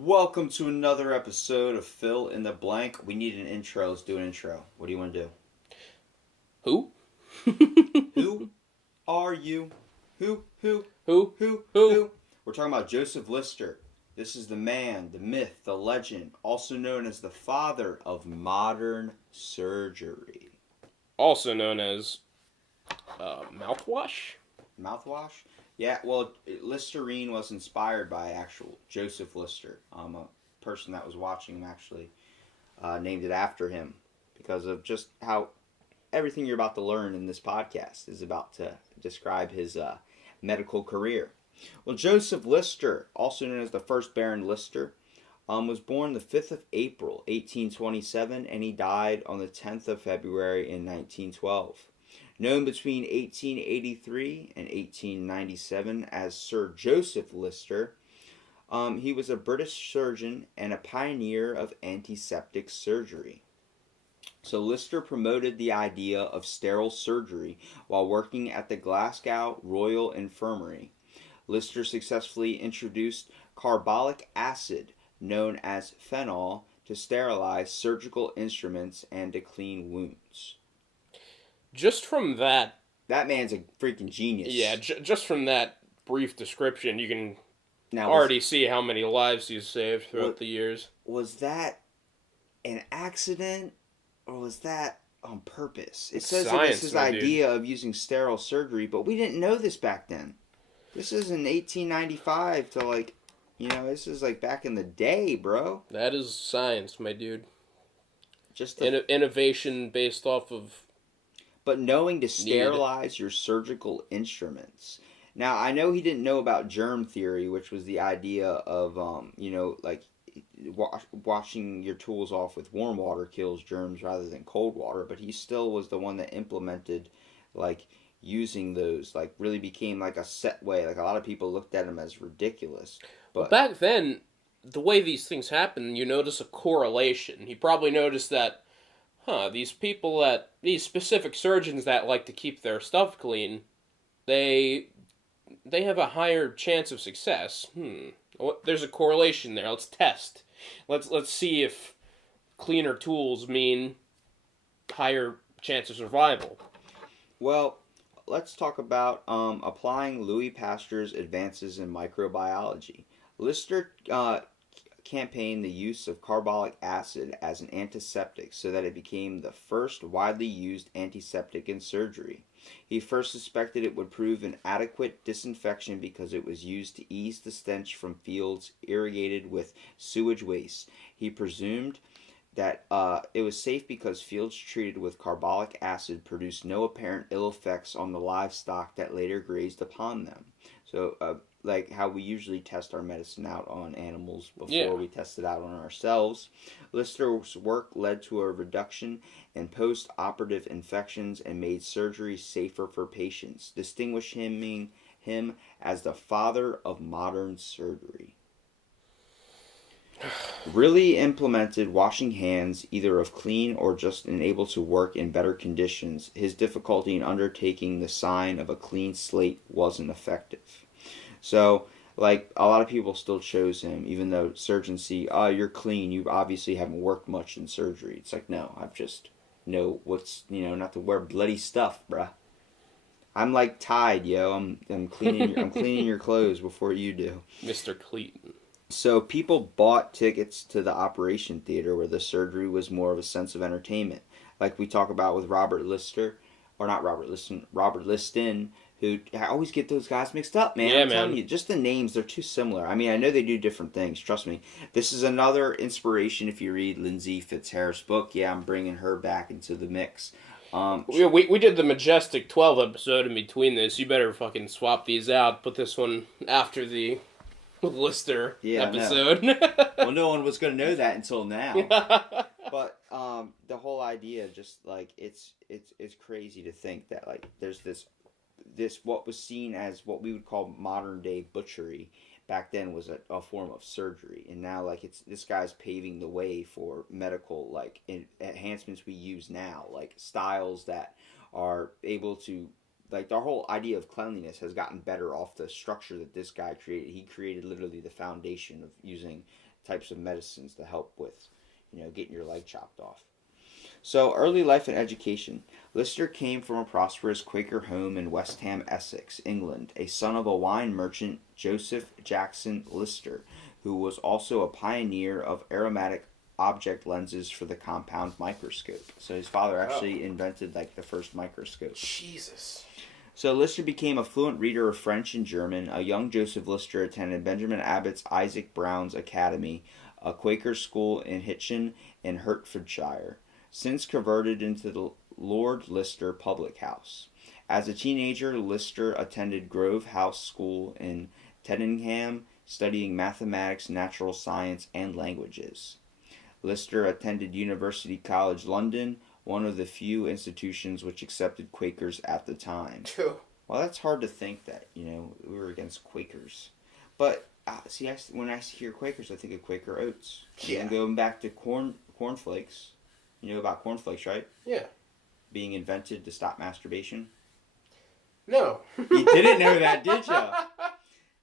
Welcome to another episode of Fill in the Blank. We need an intro. Let's do an intro. What do you want to do? Who? Who are you? Who? Who? We're talking about Joseph Lister. This is the man, the myth, the legend, also known as the father of modern surgery. Also known as mouthwash? Mouthwash? Yeah, well, Listerine was inspired by actual Joseph Lister. A person that was watching him actually named it after him because of just how everything you're about to learn in this podcast is about to describe his medical career. Well, Joseph Lister, also known as the first Baron Lister, was born the 5th of April, 1827, and he died on the 10th of February in 1912. Known between 1883 and 1897 as Sir Joseph Lister, he was a British surgeon and a pioneer of antiseptic surgery. So Lister promoted the idea of sterile surgery while working at the Glasgow Royal Infirmary. Lister successfully introduced carbolic acid, known as phenol, to sterilize surgical instruments and to clean wounds. Just from that, That man's a freaking genius. yeah, just from that brief description, you can Now, already see how many lives he's saved throughout the years. Was that an accident or was that on purpose? It says it was his idea of using sterile surgery, but we didn't know this back then. This is in 1895 to this is like back in the day, bro. That is science, my dude. Just innovation based off of. But knowing to sterilize your surgical instruments. Now, I know he didn't know about germ theory, which was the idea of, washing your tools off with warm water kills germs rather than cold water. But he still was the one that implemented, using those, really became, a set way. A lot of people looked at him as ridiculous. But back then, the way these things happen, you notice a correlation. He probably noticed that these specific surgeons that like to keep their stuff clean, they have a higher chance of success. There's a correlation there. Let's test. Let's see if cleaner tools mean higher chance of survival. Well, let's talk about applying Louis Pasteur's advances in microbiology. Lister campaigned the use of carbolic acid as an antiseptic so that it became the first widely used antiseptic in surgery. He first suspected it would prove an adequate disinfection because it was used to ease the stench from fields irrigated with sewage waste. He presumed that it was safe because fields treated with carbolic acid produced no apparent ill effects on the livestock that later grazed upon them. So, how we usually test our medicine out on animals before we test it out on ourselves. Lister's work led to a reduction in post-operative infections and made surgery safer for patients, distinguishing him as the father of modern surgery. Really implemented washing hands, either of clean or just unable to work in better conditions. His difficulty in undertaking the sign of a clean slate wasn't effective. So, a lot of people still chose him, even though surgeons see, you're clean, you obviously haven't worked much in surgery. It's like, no, I've just know what's, not to wear bloody stuff, bruh. I'm like Tide, yo. I'm cleaning your clothes before you do. Mr. Clean. So people bought tickets to the operation theater where the surgery was more of a sense of entertainment. Like we talk about with Robert Liston, who I always get those guys mixed up, man. I'm telling you, just the names, they're too similar. I mean, I know they do different things, trust me. This is another inspiration if you read Lindsay Fitzharris' book. Yeah, I'm bringing her back into the mix. We did the Majestic 12 episode in between this. You better fucking swap these out. Put this one after the Lister episode. No. Well, no one was going to know that until now. But the whole idea, just it's crazy to think that there's this what was seen as what we would call modern day butchery back then was a form of surgery, and now this guy's paving the way for medical enhancements we use now, styles that are able to our whole idea of cleanliness has gotten better off the structure that this guy created. He created literally the foundation of using types of medicines to help with, getting your leg chopped off. So, early life and education. Lister came from a prosperous Quaker home in West Ham, Essex, England, a son of a wine merchant, Joseph Jackson Lister, who was also a pioneer of aromatic object lenses for the compound microscope. So his father actually invented like the first microscope. Jesus. So Lister became a fluent reader of French and German. A young Joseph Lister attended Benjamin Abbott's Isaac Brown's Academy, a Quaker school in Hitchin in Hertfordshire, since converted into the Lord Lister Public House. As a teenager, Lister attended Grove House School in Teddingham, studying mathematics, natural science, and languages. Lister attended University College London, one of the few institutions which accepted Quakers at the time. Well, that's hard to think that, we were against Quakers. But, when I hear Quakers, I think of Quaker Oats. Yeah. And going back to cornflakes, you know about cornflakes, right? Yeah. Being invented to stop masturbation. No. You didn't know that, did you?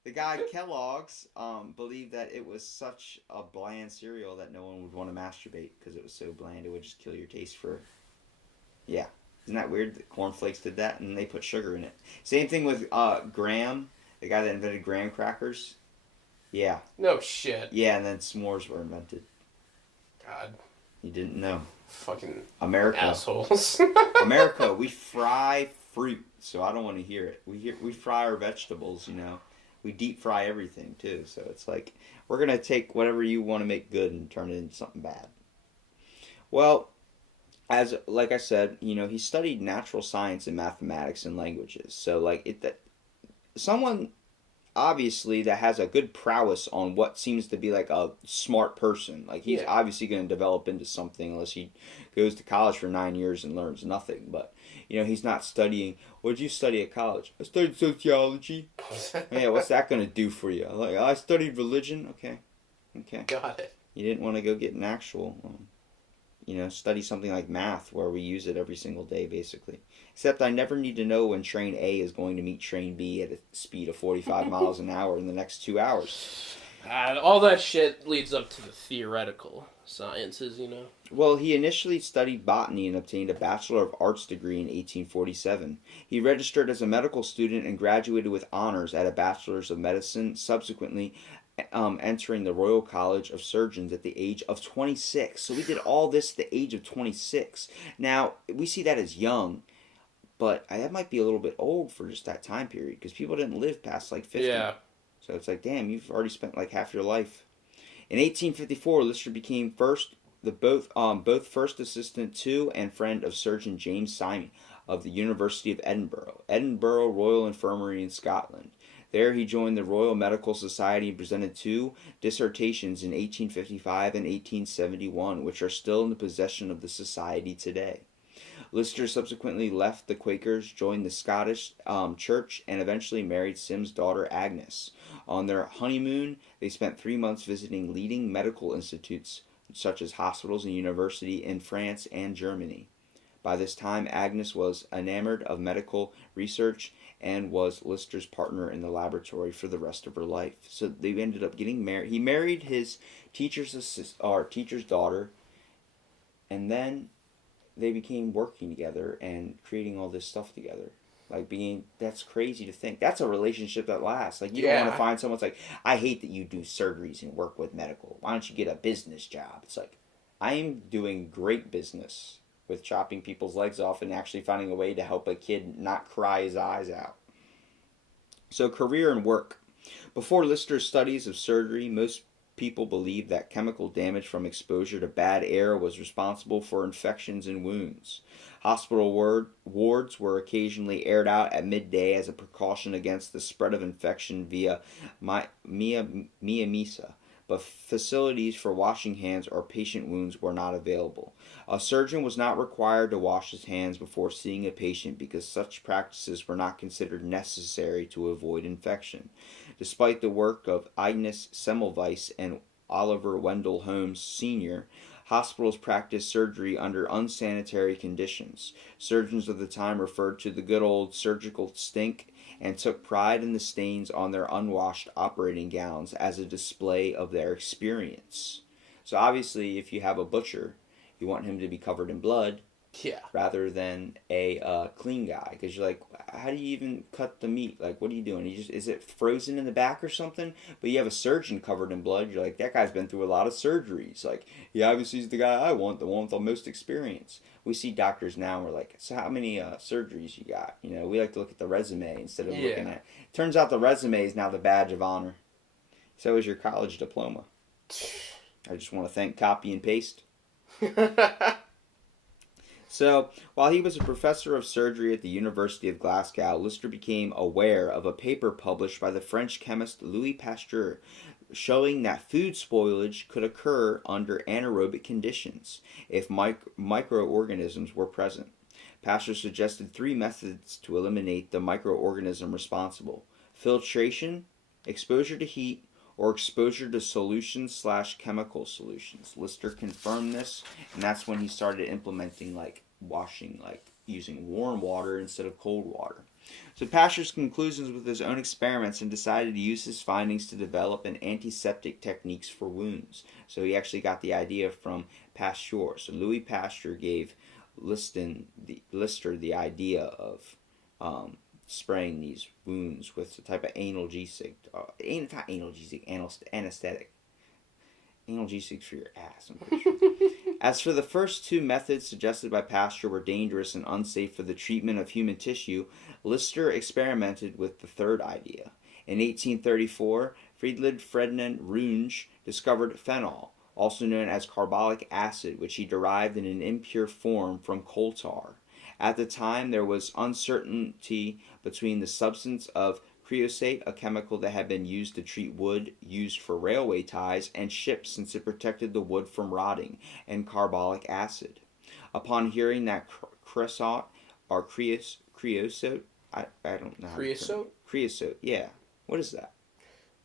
The guy Kellogg's believed that it was such a bland cereal that no one would want to masturbate because it was so bland it would just kill your taste for. Yeah, isn't that weird that cornflakes did that and they put sugar in it? Same thing with Graham, the guy that invented graham crackers. Yeah. No shit. Yeah, and then s'mores were invented. God. You didn't know. Fucking America. assholes. America, we fry fruit, so I don't want to hear it. We fry our vegetables, We deep fry everything too, so it's like we're gonna take whatever you want to make good and turn it into something bad. Well, like I said, he studied natural science and mathematics and languages. So someone obviously that has a good prowess on what seems to be like a smart person. Like he's obviously going to develop into something unless he goes to college for 9 years and learns nothing. But he's not studying. What did you study at college? I studied sociology. Yeah, what's that going to do for you? Like, I studied religion. Okay. Got it. You didn't want to go get an actual, study something like math where we use it every single day, basically. Except I never need to know when train A is going to meet train B at a speed of 45 miles an hour in the next 2 hours. All that shit leads up to the theoretical sciences, Well, he initially studied botany and obtained a Bachelor of Arts degree in 1847. He registered as a medical student and graduated with honors at a Bachelor's of Medicine, subsequently entering the Royal College of Surgeons at the age of 26. So we did all this at the age of 26. Now, we see that as young, but that might be a little bit old for just that time period because people didn't live past like 50. Yeah. So it's like, damn, you've already spent like half your life. In 1854, Lister became both first assistant to and friend of Surgeon James Simon of the University of Edinburgh Royal Infirmary in Scotland. There he joined the Royal Medical Society and presented 2 dissertations in 1855 and 1871, which are still in the possession of the Society today. Lister subsequently left the Quakers, joined the Scottish Church, and eventually married Sim's daughter Agnes. On their honeymoon, they spent 3 months visiting leading medical institutes, such as hospitals and university in France and Germany. By this time, Agnes was enamored of medical research and was Lister's partner in the laboratory for the rest of her life. So they ended up getting married. He married his teacher's daughter, and then they became working together and creating all this stuff together. That's crazy to think. That's a relationship that lasts. Like, you don't want to find someone that's like, I hate that you do surgeries and work with medical. Why don't you get a business job? It's like, I am doing great business with chopping people's legs off and actually finding a way to help a kid not cry his eyes out. So, career and work. Before Lister's studies of surgery, most people believed that chemical damage from exposure to bad air was responsible for infections and wounds. Hospital wards were occasionally aired out at midday as a precaution against the spread of infection via miasma, but facilities for washing hands or patient wounds were not available. A surgeon was not required to wash his hands before seeing a patient because such practices were not considered necessary to avoid infection. Despite the work of Agnes Semmelweis and Oliver Wendell Holmes Sr., hospitals practiced surgery under unsanitary conditions. Surgeons of the time referred to the good old surgical stink and took pride in the stains on their unwashed operating gowns as a display of their experience. So obviously, if you have a butcher, you want him to be covered in blood Yeah. rather than a clean guy, because you're like, how do you even cut the meat? Like, what are you doing? Is it frozen in the back or something? But you have a surgeon covered in blood. You're like, that guy's been through a lot of surgeries. Like, he obviously is the guy I want, the one with the most experience. We see doctors now, and we're like, so how many surgeries you got? You know, we like to look at the resume instead of looking at. Turns out the resume is now the badge of honor. So is your college diploma. I just want to thank copy and paste. So, while he was a professor of surgery at the University of Glasgow, Lister became aware of a paper published by the French chemist Louis Pasteur showing that food spoilage could occur under anaerobic conditions if microorganisms were present. Pasteur suggested 3 methods to eliminate the microorganism responsible: filtration, exposure to heat, or exposure to solutions/chemical solutions. Lister confirmed this, and that's when he started implementing washing, using warm water instead of cold water. So Pasteur's conclusions with his own experiments, and decided to use his findings to develop an antiseptic techniques for wounds. So he actually got the idea from Pasteur. So Louis Pasteur gave Lister the idea of spraying these wounds with a type of analgesic, anesthetic. Analgesics for your ass, I'm pretty sure. As for the first 2 methods suggested by Pasteur were dangerous and unsafe for the treatment of human tissue, Lister experimented with the third idea. In 1834, Friedrich Ferdinand Runge discovered phenol, also known as carbolic acid, which he derived in an impure form from coal tar. At the time, there was uncertainty between the substance of creosote, a chemical that had been used to treat wood used for railway ties and ships since it protected the wood from rotting, and carbolic acid. Upon hearing that creosote, or creosote, I don't know. Creosote? Creosote, yeah. What is that?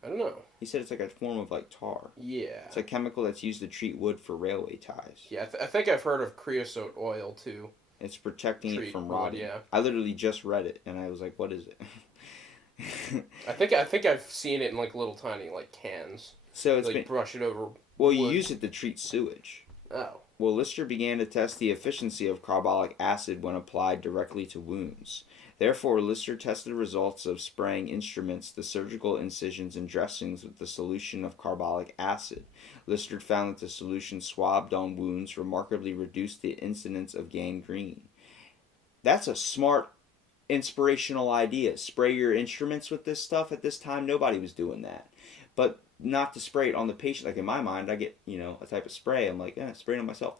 I don't know. He said it's like a form of tar. Yeah. It's a chemical that's used to treat wood for railway ties. Yeah, I think I've heard of creosote oil too. It's protecting it from rotting. Yeah. I literally just read it, and I was like, what is it? I think I've seen it in little tiny cans. So it's brush it over. Well, you use it to treat sewage. Oh. Well, Lister began to test the efficiency of carbolic acid when applied directly to wounds. Therefore, Lister tested the results of spraying instruments, the surgical incisions, and dressings with the solution of carbolic acid. Lister found that the solution swabbed on wounds remarkably reduced the incidence of gangrene. That's a smart, inspirational idea. Spray your instruments with this stuff at this time. Nobody was doing that. But not to spray it on the patient. Like in my mind, I get, a type of spray. I'm like, spray it on myself.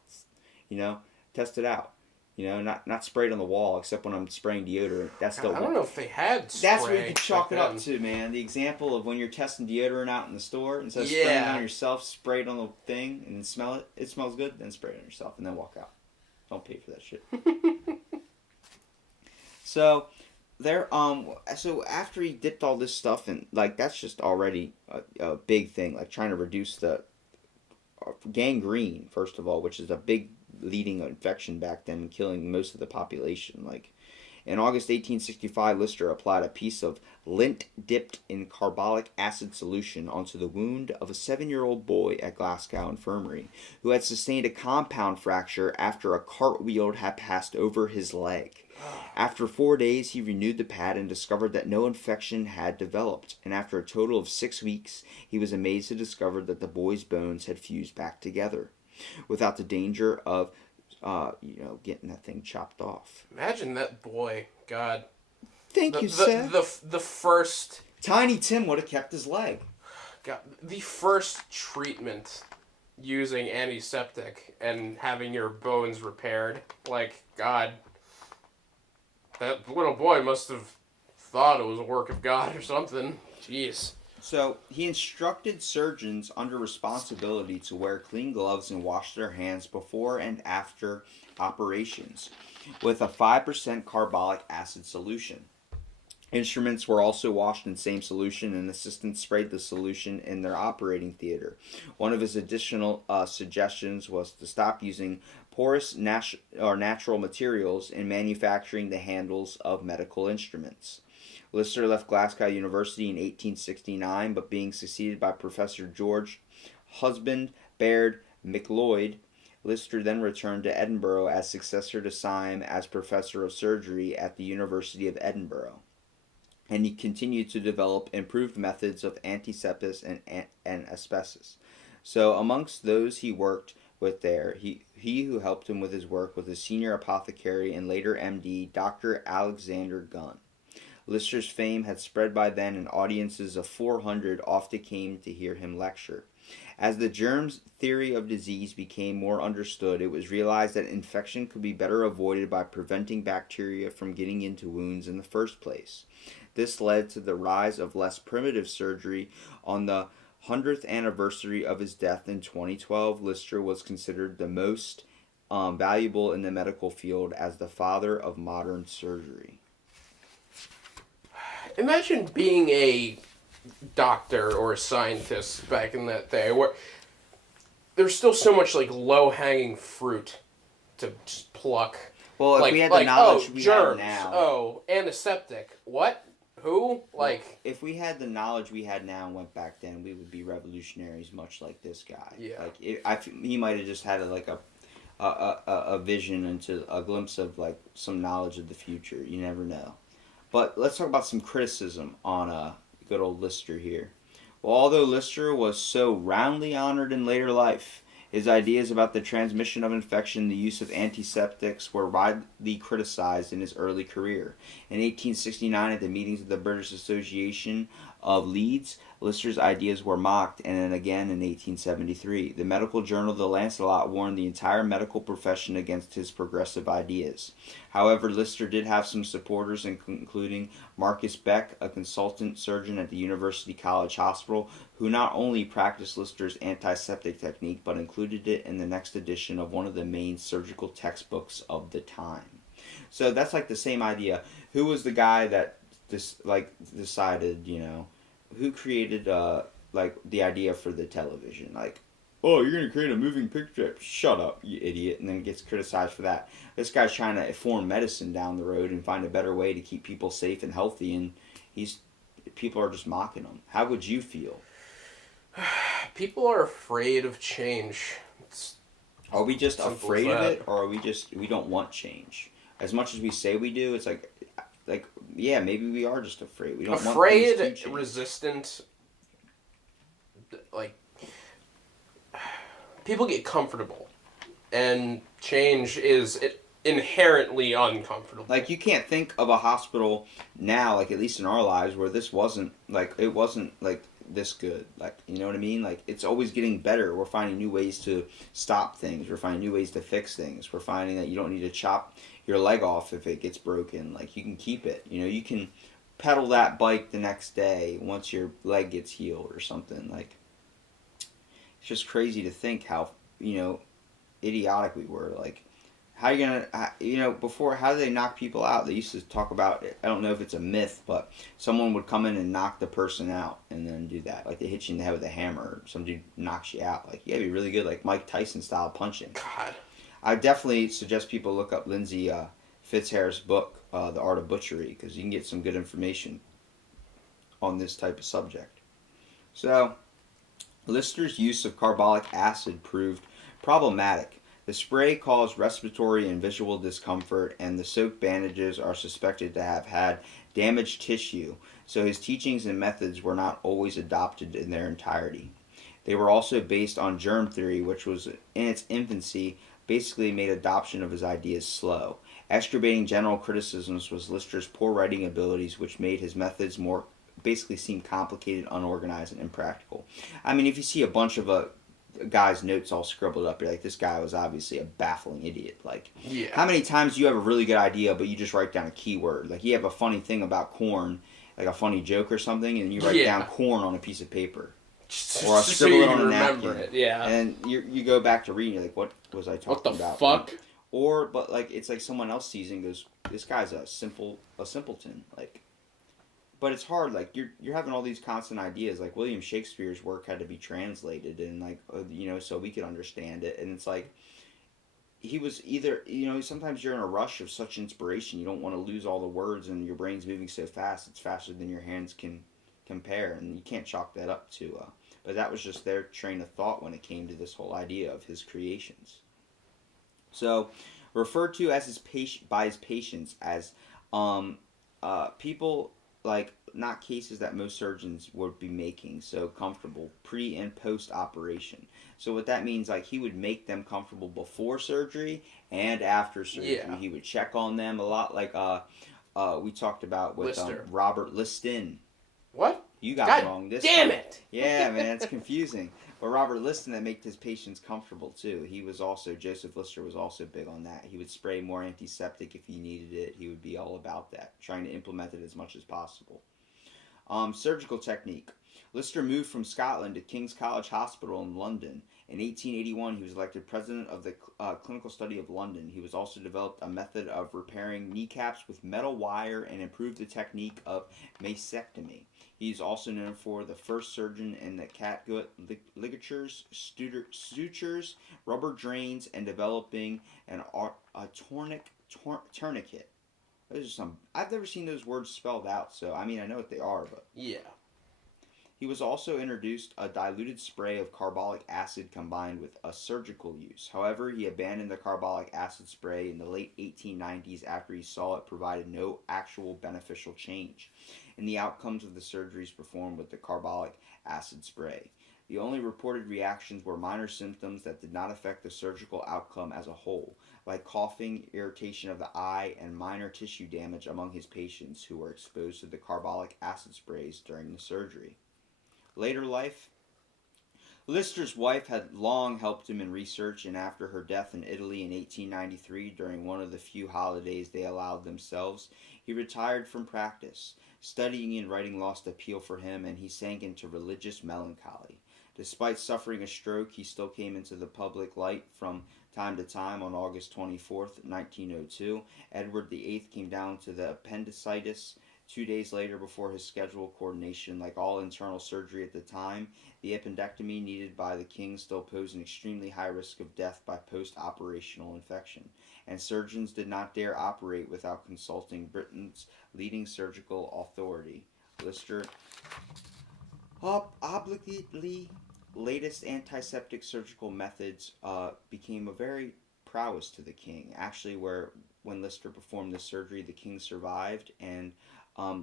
Test it out. Not sprayed on the wall, except when I'm spraying deodorant. That's the I don't know if they had spray. That's what you can chalk it up to, man. The example of when you're testing deodorant out in the store, instead of spraying it on yourself, spray it on the thing and then smell it. It smells good, then spray it on yourself and then walk out. Don't pay for that shit. So after he dipped all this stuff in, that's just already a big thing, trying to reduce the gangrene, first of all, which is a big leading infection back then, killing most of the population. In August 1865, Lister applied a piece of lint dipped in carbolic acid solution onto the wound of a 7-year-old boy at Glasgow Infirmary, who had sustained a compound fracture after a cartwheel had passed over his leg. After 4 days, he renewed the pad and discovered that no infection had developed, and after a total of 6 weeks, he was amazed to discover that the boy's bones had fused back together, without the danger of, getting that thing chopped off. Imagine that boy, God. Thank you, Seth. The first... Tiny Tim would have kept his leg. God, the first treatment using antiseptic and having your bones repaired. God... That little boy must have thought it was a work of God or something. Jeez. So, he instructed surgeons under responsibility to wear clean gloves and wash their hands before and after operations with a 5% carbolic acid solution. Instruments were also washed in same solution, and assistants sprayed the solution in their operating theater. One of his additional suggestions was to stop using porous natural materials in manufacturing the handles of medical instruments. Lister left Glasgow University in 1869, but being succeeded by Professor George Husband Baird McLeod, Lister then returned to Edinburgh as successor to Syme as Professor of Surgery at the University of Edinburgh. And he continued to develop improved methods of antisepsis and asbestos. So amongst those he worked with there, he who helped him with his work was the senior apothecary and later MD, Dr. Alexander Gunn. Lister's fame had spread by then, and audiences of 400 often came to hear him lecture. As the germs theory of disease became more understood, it was realized that infection could be better avoided by preventing bacteria from getting into wounds in the first place. This led to the rise of less primitive surgery. On the 100th anniversary of his death in 2012, Lister was considered the most valuable in the medical field as the father of modern surgery. Imagine being a doctor or a scientist back in that day, where there's still so much like low-hanging fruit to just pluck. Well, if like, we had the knowledge we germs, have now, antiseptic. What? Who? Like, if we had the knowledge we had now and went back then, we would be revolutionaries, much like this guy. Yeah. Like, he might have just had a vision into a glimpse of like some knowledge of the future. You never know. But let's talk about some criticism on good old Lister here. Well, although Lister was so roundly honored in later life, his ideas about the transmission of infection and the use of antiseptics were widely criticized in his early career. In 1869, at the meetings of the British Association of Leeds, Lister's ideas were mocked, and then again in 1873. The medical journal The Lancelot warned the entire medical profession against his progressive ideas. However, Lister did have some supporters, including Marcus Beck, a consultant surgeon at the University College Hospital, who not only practiced Lister's antiseptic technique, but included it in the next edition of one of the main surgical textbooks of the time. So that's like the same idea. Who was the guy that decided, who created like the idea for the television? Like, oh, you're gonna create a moving picture? Shut up, you idiot! And then gets criticized for that. This guy's trying to form medicine down the road and find a better way to keep people safe and healthy, and people are just mocking him. How would you feel? people are afraid of change. Are we just afraid of it, or are we don't want change? As much as we say we do, it's like yeah, maybe we are just afraid. We don't want things to change. Resistant. Like, people get comfortable, and change is inherently uncomfortable. Like, you can't think of a hospital now, like at least in our lives, where this wasn't like this good. Like, you know what I mean? Like, it's always getting better. We're finding new ways to stop things. We're finding new ways to fix things. We're finding that you don't need to chop your leg off if it gets broken. Like, you can keep it. You can pedal that bike the next day once your leg gets healed or something. Like, it's just crazy to think how, idiotic we were. Like, how you gonna, before, how did they knock people out? They used to talk about, I don't know if it's a myth, but someone would come in and knock the person out and then do that. Like, they hit you in the head with a hammer, or some dude knocks you out. Like, you gotta be really good, like Mike Tyson style punching. God. I definitely suggest people look up Lindsay Fitzharris' book, The Art of Butchery, because you can get some good information on this type of subject. So, Lister's use of carbolic acid proved problematic. The spray caused respiratory and visual discomfort, and the soaked bandages are suspected to have had damaged tissue, so his teachings and methods were not always adopted in their entirety. They were also based on germ theory, which was in its infancy, basically made adoption of his ideas slow. Extirpating general criticisms was Lister's poor writing abilities, which made his methods basically seem complicated, unorganized, and impractical. I mean, if you see a bunch of a guy's notes all scribbled up, you're like, this guy was obviously a baffling idiot. Like, yeah. How many times do you have a really good idea, but you just write down a keyword? Like, you have a funny thing about corn, like a funny joke or something, and you write down corn on a piece of paper. Or I'll scribble it on a napkin. And you go back to reading, you're like, what was I talking about? What the fuck? But it's like someone else sees it and goes, this guy's a simpleton. Like, but it's hard. Like, you're having all these constant ideas. Like, William Shakespeare's work had to be translated and so we could understand it. And it's like, he was either, sometimes you're in a rush of such inspiration, you don't want to lose all the words, and your brain's moving so fast, it's faster than your hands can compare, and you can't chalk that up to, but that was just their train of thought when it came to this whole idea of his creations. So, referred to as by his patients as um, people like not cases that most surgeons would be making so comfortable pre and post operation. So what that means, like he would make them comfortable before surgery and after surgery. Yeah. He would check on them a lot, like we talked about with Robert Liston. What? You got God wrong this damn time. it! Yeah, man, it's confusing. But Robert Liston that made his patients comfortable too. He was also, Joseph Lister was also big on that. He would spray more antiseptic if he needed it. He would be all about that, trying to implement it as much as possible. Surgical technique. Lister moved from Scotland to King's College Hospital in London. In 1881, he was elected president of the Clinical Study of London. He was also developed a method of repairing kneecaps with metal wire and improved the technique of mastectomy. He's also known for the first surgeon in the catgut ligatures, sutures, rubber drains, and developing a tourniquet. Those are some. I've never seen those words spelled out, so I mean I know what they are, but yeah. He was also introduced a diluted spray of carbolic acid combined with a surgical use. However, he abandoned the carbolic acid spray in the late 1890s after he saw it provided no actual beneficial change in the outcomes of the surgeries performed with the carbolic acid spray. The only reported reactions were minor symptoms that did not affect the surgical outcome as a whole, like coughing, irritation of the eye, and minor tissue damage among his patients who were exposed to the carbolic acid sprays during the surgery. Later life. Lister's wife had long helped him in research, and after her death in Italy in 1893, during one of the few holidays they allowed themselves, he retired from practice. Studying and writing lost appeal for him, and he sank into religious melancholy. Despite suffering a stroke, he still came into the public light from time to time. On August 24th, 1902, Edward VIII came down to the appendicitis 2 days later before his scheduled coordination. Like all internal surgery at the time, the appendectomy needed by the king still posed an extremely high risk of death by post-operational infection, and surgeons did not dare operate without consulting Britain's leading surgical authority. Lister obliquely latest antiseptic surgical methods became a very prowess to the king. Actually, when Lister performed this surgery, the king survived, and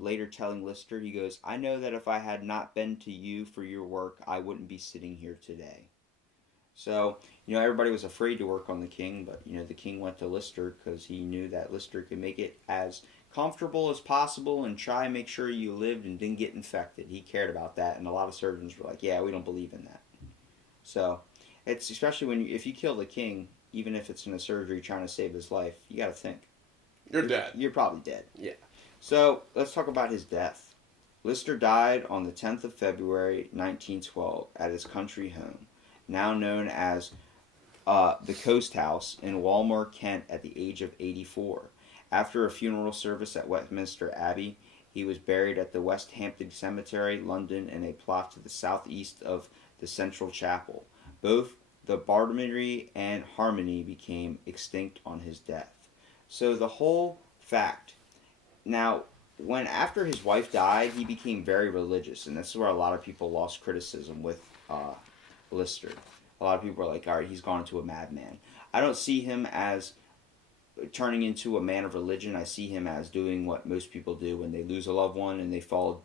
later telling Lister, he goes, "I know that if I had not been to you for your work, I wouldn't be sitting here today." So, everybody was afraid to work on the king, but, the king went to Lister because he knew that Lister could make it as comfortable as possible and try and make sure you lived and didn't get infected. He cared about that, and a lot of surgeons were like, yeah, we don't believe in that. So, it's especially if you kill the king, even if it's in a surgery trying to save his life, you got to think. You're dead. You're probably dead. Yeah. So, let's talk about his death. Lister died on the 10th of February, 1912, at his country home, now known as the Coast House in Walmer, Kent, at the age of 84. After a funeral service at Westminster Abbey, he was buried at the West Hampton Cemetery, London, in a plot to the southeast of the Central Chapel. Both the Bartramary and Harmony became extinct on his death. So the whole fact. Now, after his wife died, he became very religious, and this is where a lot of people lost criticism with Lister. A lot of people are like, all right, he's gone into a madman. I don't see him as turning into a man of religion. I see him as doing what most people do when they lose a loved one and they fall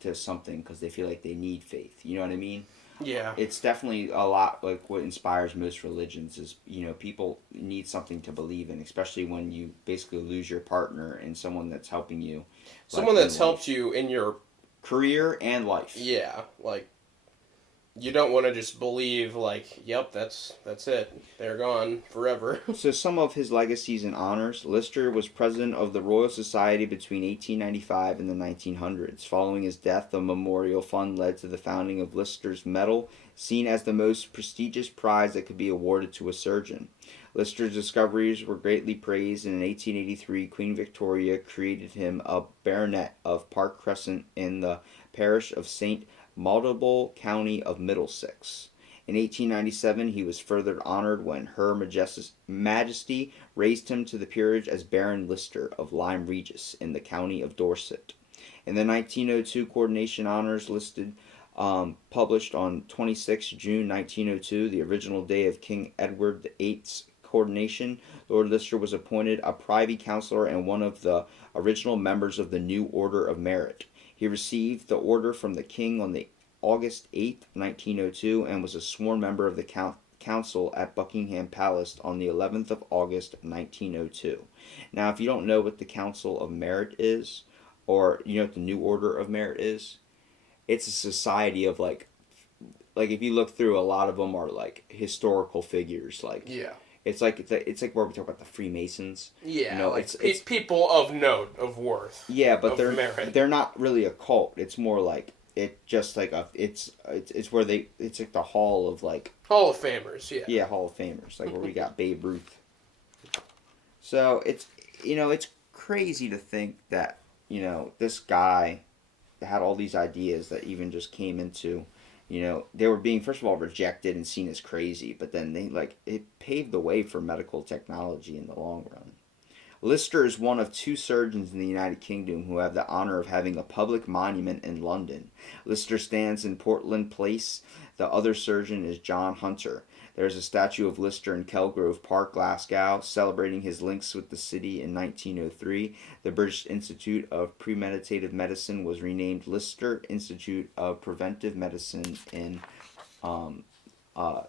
to something because they feel like they need faith. You know what I mean? Yeah. It's definitely a lot like what inspires most religions is, people need something to believe in, especially when you basically lose your partner and someone that's helping you. Someone that's helped you in your career and life. Yeah, like you don't want to just believe like, yep, that's it. They're gone forever. So some of his legacies and honors. Lister was president of the Royal Society between 1895 and the 1900s. Following his death, the memorial fund led to the founding of Lister's Medal, seen as the most prestigious prize that could be awarded to a surgeon. Lister's discoveries were greatly praised, and in 1883, Queen Victoria created him a baronet of Park Crescent in the parish of St. Maltable, County of Middlesex. In In 1897, he was further honored when Her Majesty raised him to the peerage as Baron Lister of Lyme Regis in the county of Dorset. In the 1902 coronation honors listed published on 26 June 1902, the original day of King Edward VIII's coronation, Lord Lister was appointed a privy councillor and one of the original members of the New Order of Merit. He received the order from the King on the August 8, 1902, and was a sworn member of the council at Buckingham Palace on the 11th of August, 1902. Now, if you don't know what the Council of Merit is, or you know what the New Order of Merit is, it's a society of like if you look through, a lot of them are like historical figures. Like, yeah, it's like where we talk about the Freemasons. Yeah, you know, like it's people of note, of worth. Yeah, but merit. they're not really a cult. It's more like it's where it's like the Hall of like Hall of Famers. Yeah, Hall of Famers, like where we got Babe Ruth. So it's crazy to think that this guy had all these ideas that even just came into, they were being, first of all, rejected and seen as crazy, but then it paved the way for medical technology in the long run. Lister is one of 2 surgeons in the United Kingdom who have the honor of having a public monument in London. Lister stands in Portland Place. The other surgeon is John Hunter. There is a statue of Lister in Kelgrove Park, Glasgow, celebrating his links with the city in 1903. The British Institute of Premeditative Medicine was renamed Lister Institute of Preventive Medicine in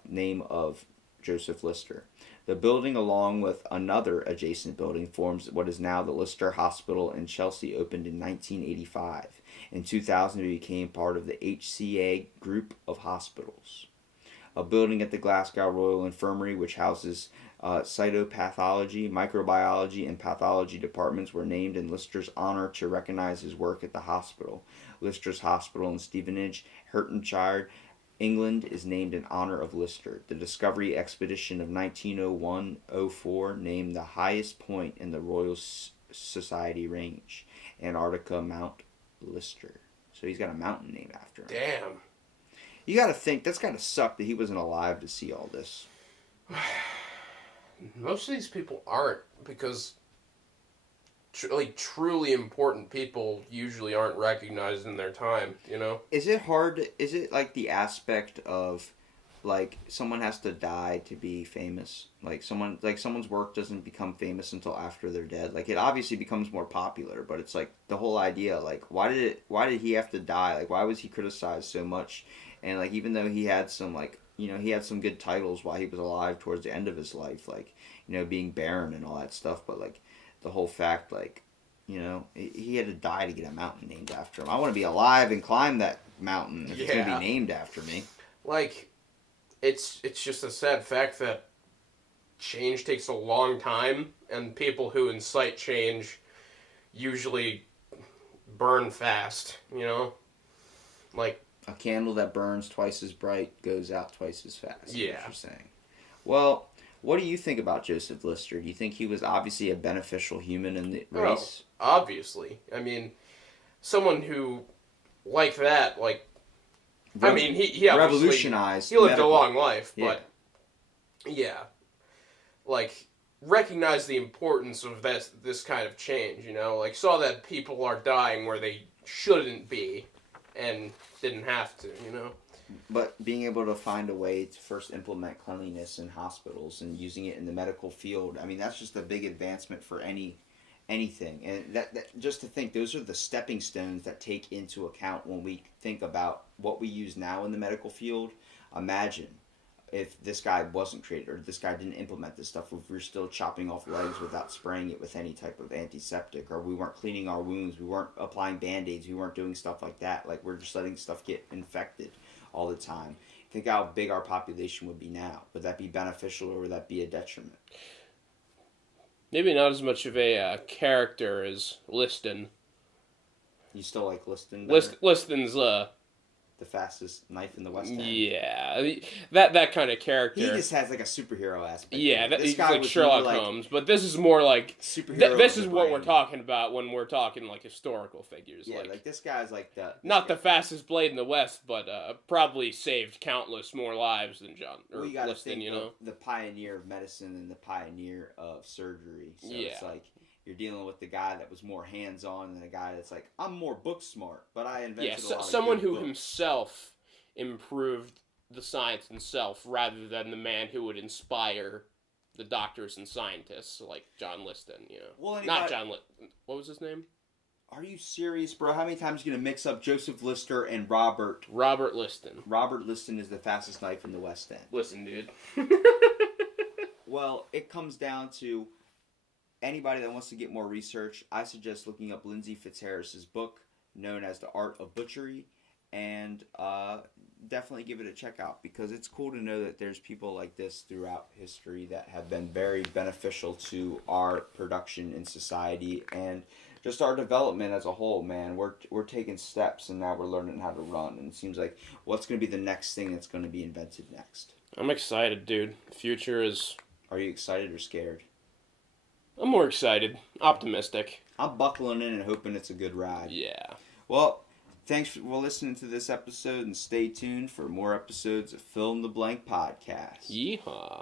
name of Joseph Lister. The building, along with another adjacent building, forms what is now the Lister Hospital in Chelsea, opened in 1985. In 2000, it became part of the HCA group of hospitals. A building at the Glasgow Royal Infirmary, which houses cytopathology, microbiology, and pathology departments, were named in Lister's honor to recognize his work at the hospital. Lister's Hospital in Stevenage, Hertfordshire, England, is named in honor of Lister. The Discovery Expedition of 1901-04 named the highest point in the Royal Society range, Antarctica Mount Lister. So he's got a mountain named after him. Damn. You gotta think, that's gotta suck that he wasn't alive to see all this. Most of these people aren't, because truly important people usually aren't recognized in their time, Is it hard, is it like the aspect of, like, someone has to die to be famous? Someone's work doesn't become famous until after they're dead. Like, it obviously becomes more popular, but it's like, the whole idea, like, why did he have to die? Like, why was he criticized so much? And, like, even though he had some, like, he had some good titles while he was alive towards the end of his life, like, being Baron and all that stuff, but, like, the whole fact, like, he had to die to get a mountain named after him. I want to be alive and climb that mountain if it's going to be named after me. Like, it's just a sad fact that change takes a long time, and people who incite change usually burn fast, Like, a candle that burns twice as bright goes out twice as fast. Yeah. What you're saying. Well, what do you think about Joseph Lister? Do you think he was obviously a beneficial human in the race? Oh, obviously. I mean, someone who, like that, like, he obviously revolutionized. He lived a long life, but yeah, like, recognize the importance of this kind of change. Like, saw that people are dying where they shouldn't be, and didn't have to. But being able to find a way to first implement cleanliness in hospitals and using it in the medical field, I mean, that's just a big advancement for anything. And that just to think, those are the stepping stones that take into account when we think about what we use now in the medical field. Imagine if this guy wasn't created, or this guy didn't implement this stuff, if we were still chopping off legs without spraying it with any type of antiseptic, or we weren't cleaning our wounds, we weren't applying Band-Aids, we weren't doing stuff like that. Like, we're just letting stuff get infected all the time. Think how big our population would be now. Would that be beneficial, or would that be a detriment? Maybe not as much of a character as Liston. You still like Liston better? Liston's the fastest knife in the West End. Yeah, that kind of character. He just has like a superhero aspect. Yeah, this he's guy like was Sherlock more, like, Holmes, but this is more like superhero. this is what brain. we're talking about when we're talking like historical figures. Yeah, like this guy's like not the fastest blade in the West, but probably saved countless more lives than John or well, you gotta Liston. think You know, the pioneer of medicine and the pioneer of surgery. So yeah. it's like you're dealing with the guy that was more hands-on than a guy that's like, I'm more book smart, but I invented a lot of someone good who books. himself improved the science himself rather than the man who would inspire the doctors and scientists like John Liston, you know. Well, not John Liston. What was his name? Are you serious, bro? How many times are you going to mix up Joseph Lister and Robert? Robert Liston. Robert Liston is the fastest knife in the West End. Listen, dude. Well, it comes down to anybody that wants to get more research, I suggest looking up Lindsay Fitzharris's book known as The Art of Butchery, and definitely give it a check out because it's cool to know that there's people like this throughout history that have been very beneficial to our production in society and just our development as a whole, man. We're taking steps and now we're learning how to run, and it seems like what's going to be the next thing that's going to be invented next? I'm excited, dude. The future is... Are you excited or scared? I'm more excited. Optimistic. I'm buckling in and hoping it's a good ride. Yeah. Well, thanks for listening to this episode, and stay tuned for more episodes of Fill in the Blank Podcast. Yeehaw.